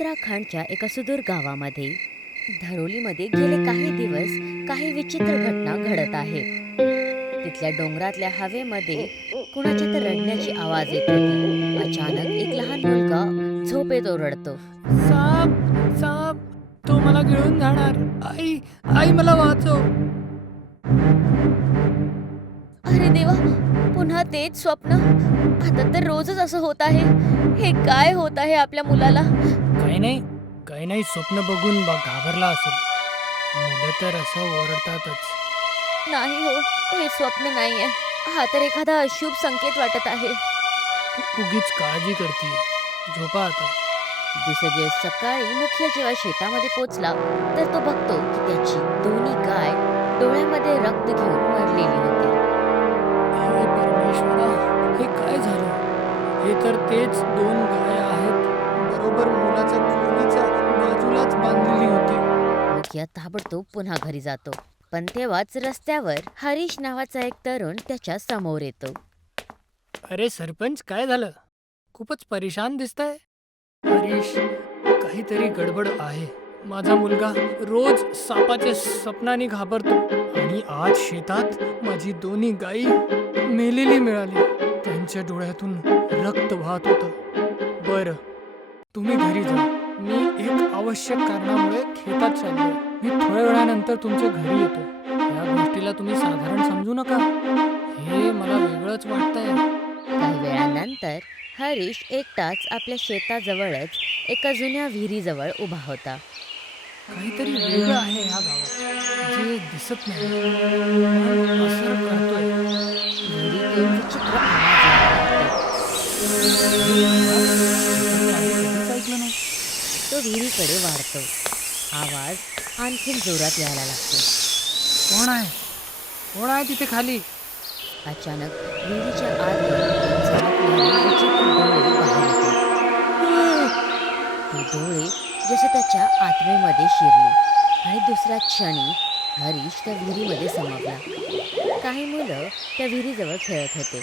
उत्तराखंडच्या एका सुदूर गावामध्ये धरोलीमध्ये गेले काही दिवस काही विचित्र घटना घडत आहेत. तिथल्या डोंगरातल्या हवेमध्ये कुणाच्या तर रडण्याची आवाज येत होती. अचानक एक लहान मुलगा झोपेत ओरडतो. साप साप तो मला गिळून जाणार. आई आई मला वाचव. अरे देवा, पुन्हा तेच स्वप्न. आता तर रोजच असं होत आहे. हे काय होत आहे आपल्या मुलाला? काही नाही स्वप्न बघून घाबरला असेल. मुलं तर असं ओरडतातच. नाही हो, हे स्वप्न नाहीये. हा तर एखादा अशुभ संकेत वाटत आहे. तू उगीच काळजी करते. झोपा आता. दुसऱ्या दिवस सकाळी मुखिया जेव्हा शेतामध्ये पोचला तर तो बघतो की त्याची दोन्ही गाय डोळ्यामध्ये रक्त घेऊन मरलेली होती. हे परमेश्वरा, हे काय झालं? हे तर तेच दोन गाय आहेत. बरोबर मुलाच्या खोलीच्या बाजूलाच बांधलेली होती. मुखिया ताबडतोब पुन्हा घरी जातो. पण तेव्हाच रस्त्यावर हरीश नावाचा एक तरुण त्याच्या समोर येतो. अरे सरपंच, काय झालं? खूपच परेशान दिसताय. हरीश, काहीतरी गडबड आहे. माझा मुलगा रोज सापाच्या स्वप्नाने घाबरतो आणि आज शेतात माझी दोन्ही गायी मेलेली मिळाली. त्यांच्या डोळ्यातून रक्त वाहत होतं. बरं, तुम्ही घरी जा. मी एक आवश्यक कारणामुळे शेतात चाललोय. मी थोड्या वेळानंतर तुमच्या घरी येतो. या गोष्टीला तुम्ही साधारण समजू नका. हे मला वेगळंच वाटतंय. काही वेळानंतर हरीश एकटाच आपल्या शेताजवळच एका जुन्या विहिरीजवळ उभा होता. काहीतरी वेगळं आहे ह्या गावात जे दिसत नाही, पण असर करतोय. विहिरीतून विचित्र आवाज यायला लागतो. कधीच ऐकलं नाही. तो विहिरीकडे वाढतो. आवाज आणखीन जोरात यायला लागतो. कोण आहे? कोण आहे तिथे खाली? अचानक विहिरीच्या आतून चमकणारे विचित्र डोळे बाहेर येतात. ते डोळे जसे त्याच्या आत्मेमध्ये शिरले आणि दुसऱ्या क्षणी हरीश त्या विहिरीमध्ये समजला. काही मुलं त्या विहिरीजवळ खेळत होते.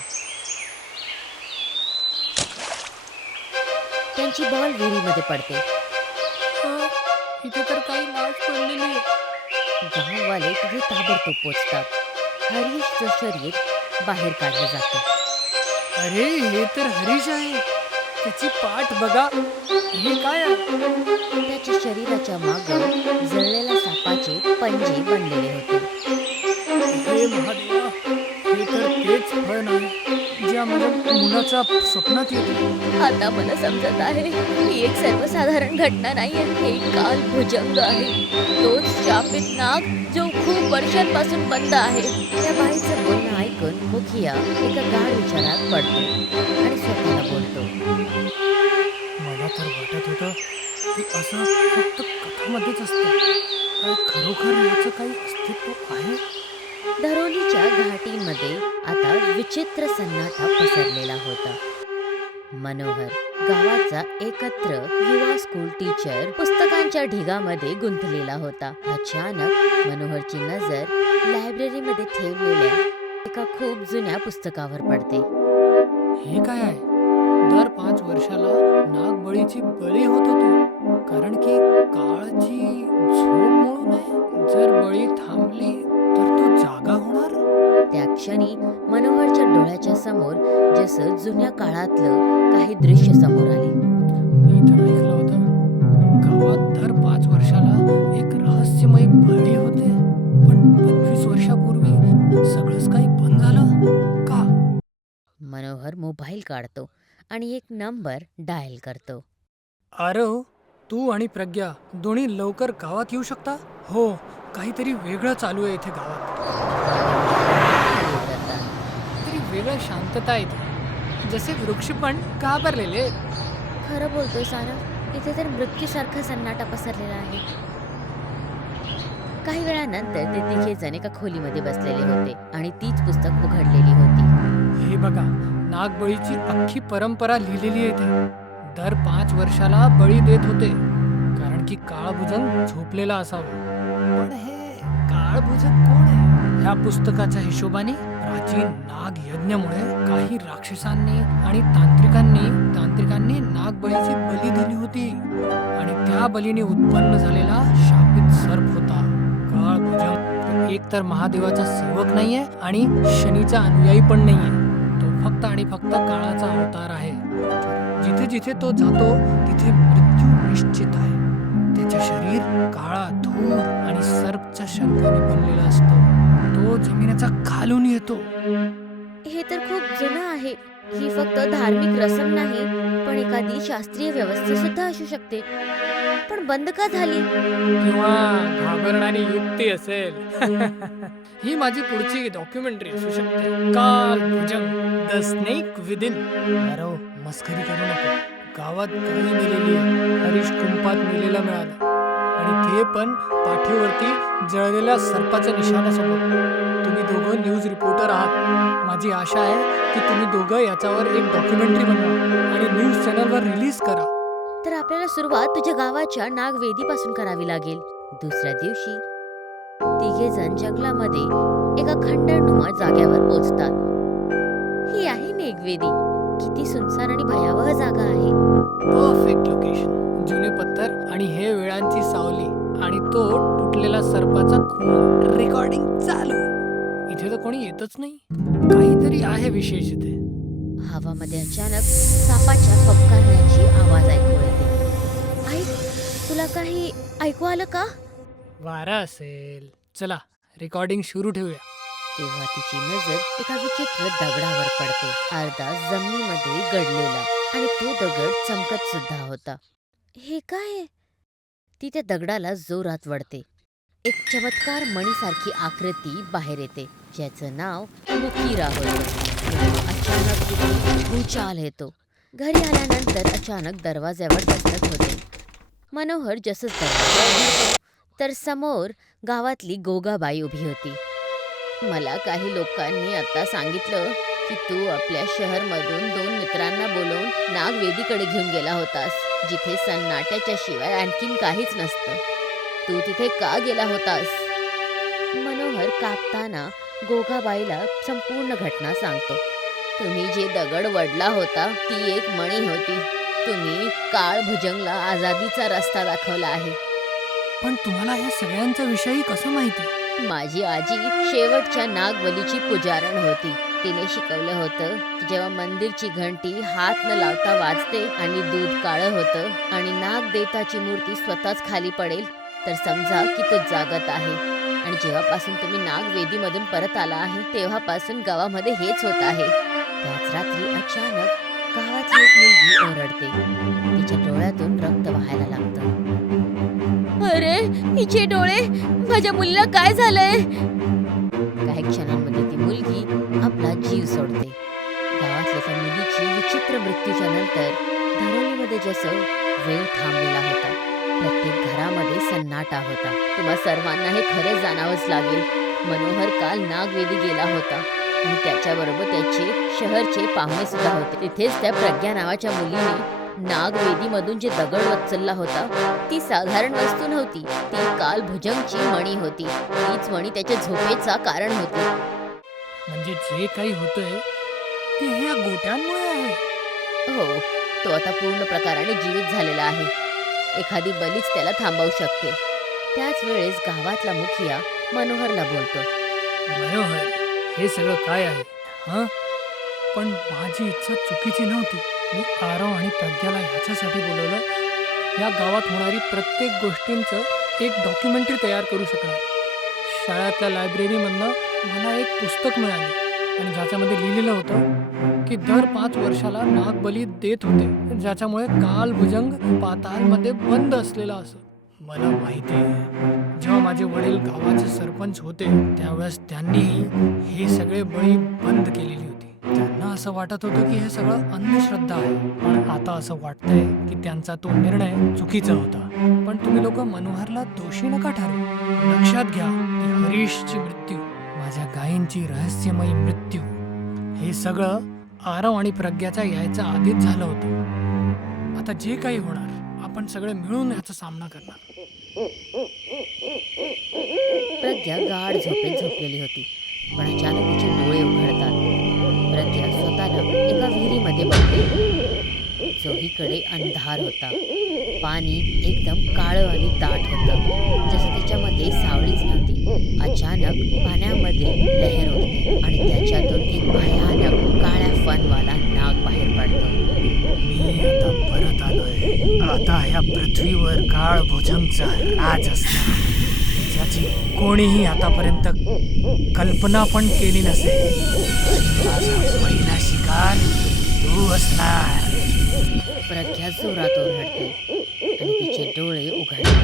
त्यांची बॉल विहिरीमध्ये पडते. अ, इथे तर काही लाश पडलेली आहे. गाववाले तिथे ताबडतोब पोचतात. हरीशचं शरीर बाहेर काढलं जातं. अरे, हे तर हरीश आहे. त्याची पाठ बघा. हे काय आहे? त्याच्या शरीराच्या मागं जळलेल्या सापाचे पंजे बनलेले होते. हे महादेवा, हे तर तेच फळ नाही ज्या माझ्या मुलाच्या स्वप्नात येते. आता मला समजत आहे, ही एक सर्वसाधारण घटना नाहीये. हे काल भुजंग आहे. तोच शापित नाग जो खूप वर्षांपासून बंद आहे. त्या बाईचं बोलणं ऐकून मुखिया एका गाढ विचारात पडतो आणि स्वतःला बोलतो. मला तर वाटत होतं की असं फक्त कथामध्येच असतं. काय खरोखर याचं काही अस्तित्व आहे? धरोलीच्या घाटीमध्ये आता विचित्र सन्नाटा पसरलेला होता. मनोहर, गावाचा एकत्र युवा स्कूल टीचर, पुस्तकांच्या ढिगामध्ये गुंतलेला होता. अचानक मनोहरची नजर लायब्ररीमध्ये ठेवलेल्या एका खूप जुन्या पुस्तकावर पडते. हे काय आहे? दर 5 वर्षाला नागबळीची बळी होत होती. कारण की काळाची झोप मोडू नये. जर बळी थांबली तर तो जागा होणार. त्या क्षणी मनोहरच्या डोळ्याच्या समोर जसं जुन्या काळातलं काही दृश्य समोर आले. मी तर ऐकलं होतं गावात दर 5 वर्षाला एक रहस्यमय बळी होते. पण 25 वर्षापूर्वी सगळंच काही बंद झालं का? मनोहर मोबाईल काढतो आणि एक नंबर डायल करतो. आरव, तू आणि प्रज्ञा दोन्ही लवकर गावात येऊ शकता? हो, काहीतरी वेगळं चालू आहे इथे गावात. तरी वेगळं शांतता आहे इथे. जसे वृक्ष पण घाबरलेले आहेत. खरं बोलतोय सारंग, इथे तर मृत्यूसारखा सन्नाटा पसरलेला आहे. काही वेळानंतर ते तिघे जण एका खोलीमध्ये बसलेले होते आणि तीच पुस्तक उघडलेली होती. हे बघा, नागबळीची अख्खी परंपरा लिहिलेली आहे इथे. दर 5 वर्षाला बळी देत होते कारण की काळभुजंग झोपलेला असावा. पण हे काळभुजंग कोण आहे? ह्या पुस्तकाच्या हिशोबाने प्राचीन नाग यज्ञामुळे काही राक्षसांनी आणि तांत्रिकांनी नागबळीची बली दिली होती आणि त्या बलीने उत्पन्न झालेला शापित सर्प होता काळ भुजंग. एक तर महादेवाचा सेवक नाहीये आणि शनीचा अनुयायी पण नाहीये. तो फक्त आणि फक्त काळाचा अवतार आहे. जिथे जिथे तो जातो तिथे मृत्यू निश्चित आहे. त्याचे शरीर काळा धूर आणि सर्पच्या शंखाने बनलेला असतो. तो जमिनीचा खालून येतो. हे तर खूप जुनं आहे. ही फक्त धार्मिक रसम नाही, पण एखादी शास्त्रीय व्यवस्था सुद्धा असू शकते. पण बंद का झाली? किंवा घाबरणारी युक्ती असेल. ही माझी पुढची डॉक्युमेंटरी असू शकते. काल भुजंग द स्नेक विदिन. अरे मस्करी करू नको. गावात गाई मेलेली आहे. हरीश कुंपात मेलेला मिळाला आणि ते पण पाठीवरती जळलेल्या सर्पाच्या निशाणासोबत. तुम्ही दोघं न्यूज रिपोर्टर आहात. माझी आशा आहे की तुम्ही दोघं याच्यावर एक डॉक्युमेंटरी बनवा आणि न्यूज चॅनलवर रिलीज करा. तर आपल्याला सुरुवात तुझ्या गावाच्या नागवेदीपासून करावी लागेल. दुसऱ्या दिवशी तिघे जण जंगलामध्ये एका खंडरनुमा जाग्यावर पोहोचतात. ही आहे नागवेदी. किती सुनसान आणि भयावह जागा आहे. Perfect location. जुने पत्थर आणि हे वेळांची सावली आणि तो तुटलेला सर्पाचा खून. रेकॉर्डिंग चालू. इथे तर कोणी येतच नाही. काहीतरी आहे विशेष इथे. हवामध्ये अचानक सापाच्या फबकारण्याची आवाज ऐकू येते. ऐक, तुला काही ऐकू आलं का? वारा असेल. चला रेकॉर्डिंग सुरू ठेवूया. तेव्हा तिची नजर एका विचित्र दगडावर पडते. अर्धा जमिनीमध्ये गडलेला आणि तो दगड चमकत सुद्धा होता. हे काय? ती त्या दगडाला जोरात वळते. एक चमत्कार मणीसारखी आकृती बाहेर येते, ज्याचं नाव मुकीरा होतं. अचानक तिथे भूचाल येतो. घरी आल्यानंतर अचानक दरवाज्यावर दस्तक होते. मनोहर जसंच दरवाजा उघडतो तर समोर गावातली गोगाबाई उभी होती. मला काही लोकांनी आता सांगितलं की तू आपल्या शहरमधून 2 मित्रांना बोलवून नागवेदीकडे घेऊन गेला होतास, जिथे सन्नाट्याच्या शिवाय आणखीन काहीच नसतं. तू तिथे का गेला होतास? मनोहर कापताना गोगाबाईला संपूर्ण घटना सांगतो. तुम्ही जे दगड वडला होता ती एक मणी होती. तुम्ही काळ भुजंगला आझादीचा रस्ता दाखवला आहे. पण तुम्हाला ह्या सगळ्यांच्या विषयी कसं माहिती? माझी आजी शेवटच्या नागबलीची पुजारण होती. तिने शिकवलं होतं की जेव्हा मंदिरची घंटी हात न लावता वाजते आणि दूध काळं होतं आणि नागदेवताची मूर्ती स्वतःच खाली पडेल तर समजा की तो जागत आहे. आणि जेव्हापासून तुम्ही नागवेदीमधून परत आला आहे तेव्हापासून गावामध्ये हेच होत आहे. त्याच रात्री अचानक गावातली एक मुलगी ओरडते. तिच्या डोळ्यातून रक्त वाहायला लागतं. अरे, हिचे डोळे! माझ्या मुलीला काय झालंय? काही क्षणांमध्ये ती मुलगी आपला जीव सोडते. गावातल्या त्या मुलीची विचित्र मृत्यूच्या नंतर धरणीमध्ये जसं वेळ थांबलेला होता. प्रत्येक घरामध्ये सन्नाटा होता. तुम्हा सर्वांना हे खरं जाणावंच लागेल. मनोहर काल नागवेदी गेला होता आणि त्याच्याबरोबर त्याचे शहरचे पाहुणे सुद्धा होते. तिथेच त्या प्रज्ञा नावाच्या मुलीने नागवेदीमधून जे दगड उचलला होता ती साधारण वस्तू नव्हती. ती काल भुजंगची मणी होती. तीच मणी त्याच्या झोपेचा कारण होती. म्हणजे जे काही होतंय ते ह्या गोट्यांमुळे आहे. हो, तो आता पूर्ण प्रकाराने जीवित झालेला आहे. एखादी बलीच त्याला थांबवू शकते. त्याच वेळेस गावातला मुखिया मनोहरला बोलतो. मनोहर, हे सगळं काय आहे? हां, पण माझी इच्छा चुकीची नव्हती. मी आरव आणि प्रज्ञाला ह्याच्यासाठी बोलवलं. या गावात होणारी प्रत्येक गोष्टींचं एक डॉक्युमेंटरी तयार करू शकणार. शाळेतल्या लायब्ररीमधनं मला एक पुस्तक मिळाले आणि ज्याच्यामध्ये लिहिलेलं होतं की दर 5 वर्षाला नागबली देत होते, ज्याच्यामुळे काल भुजंग पाताळमध्ये बंद असलेला असं. मला माहिती आहे, जेव्हा माझे वडील गावाचे सरपंच होते त्यावेळेस त्यांनीही हे सगळे बळी बंद केलेली होती. त्यांना असं वाटत होतं की हे सगळं अंधश्रद्धा आहे. पण आता असं वाटतंय की त्यांचा तो निर्णय चुकीचा होता. पण तुम्ही लोक मनोहरला दोषी नका ठरवू. लक्षात घ्या की हरीशची मृत्यू, माझ्या गायींची रहस्यमयी मृत्यू, हे सगळं आरव आणि प्रज्ञाच्या यायच्या आधीच झालं होतं. आता जे काही होणार आपण सगळे मिळून याचा सामना करणार. प्रज्ञा गाढ झोपेत झोपलेली होती. पण अचानक तिचे डोळे उघडतात. प्रज्ञा स्वतःला एका विहिरीमध्ये बघते. चोहीकडे अंधार होता. पाणी एकदम काळं आणि दाट होतं, जसं त्याच्यामध्ये सावलीच नव्हती. अचानक पाण्यामध्ये लहर होते आणि त्याच्यातून एक भयानक काळ्या फणवाला नाग बाहेर पडतो. मी आता परत आलोय. आता ह्या पृथ्वीवर काळभुजंगचा राज असणार, ज्याची कोणीही आतापर्यंत कल्पना पण केली नसेल. आणि माझा पहिला शिकार तू असणार. प्रज्ञा जोरात ओरडते आणि तिचे डोळे उघडते.